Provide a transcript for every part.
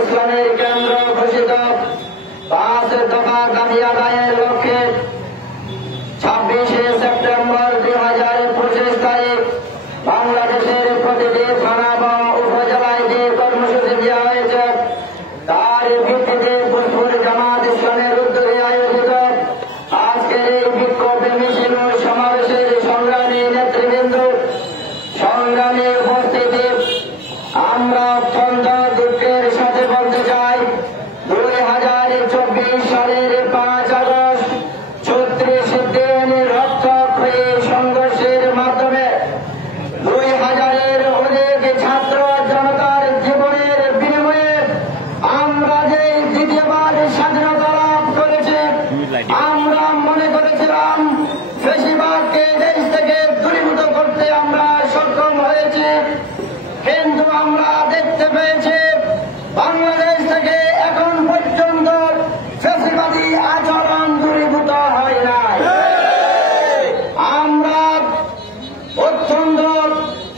ইসলামের কেন্দ্র ঘোষিত 5 দফা দাবি আদায়ের লক্ষ্যে 26শে সেপ্টেম্বর 2025 তারিখ বাংলাদেশের প্রতিটি থানা বা উপজেলায় যে কর্মসূচি দেওয়া হয়েছে তার ভিত্তিতে ফুলপুর জামাত ইসলামের উদ্যোগে আয়োজিত আজকের এই বিক্ষোভ মিছিল ও সমাবেশের সংগ্রামী নেতৃবৃন্দ, সংগ্রামী উপস্থিতি, আমরা অত্যন্ত দুঃখের সাথে বলতে চাই 2024 সালের 5 আগস্ট 36 দিন রক্তক্ষয়ী সংঘর্ষের মাধ্যমে 2000-এর অনেক ছাত্র জনতার জীবনের বিনিময়ে আমরা যে দ্বিতীয়বার স্বাধীনতা লাভ করেছি, আমরা মনে করেছিলাম ফ্যাসিবাদকে দেশ থেকে দূরীভূত করতে আমরা সক্ষম হয়েছি, কিন্তু আমরা দেখতে পেয়েছি বাংলাদেশ থেকে এখন পর্যন্ত ফ্যাসিবাদী আচরণ দূরীভূত হয় নাই। আমরা অত্যন্ত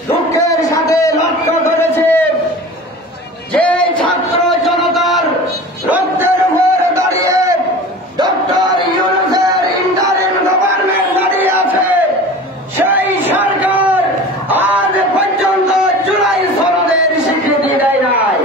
দুঃখের সাথে লক্ষ্য করেছি যে ছাত্র জনতার রক্তের উপর দাঁড়িয়ে ডক্টর ইউনূসের ইন্টারিম গভর্নমেন্ট দাঁড়িয়ে আছে, সেই সরকার আজ পর্যন্ত জুলাই সনদের স্বীকৃতি দেয় নাই।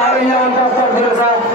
हमारे यहाँ का फर्ज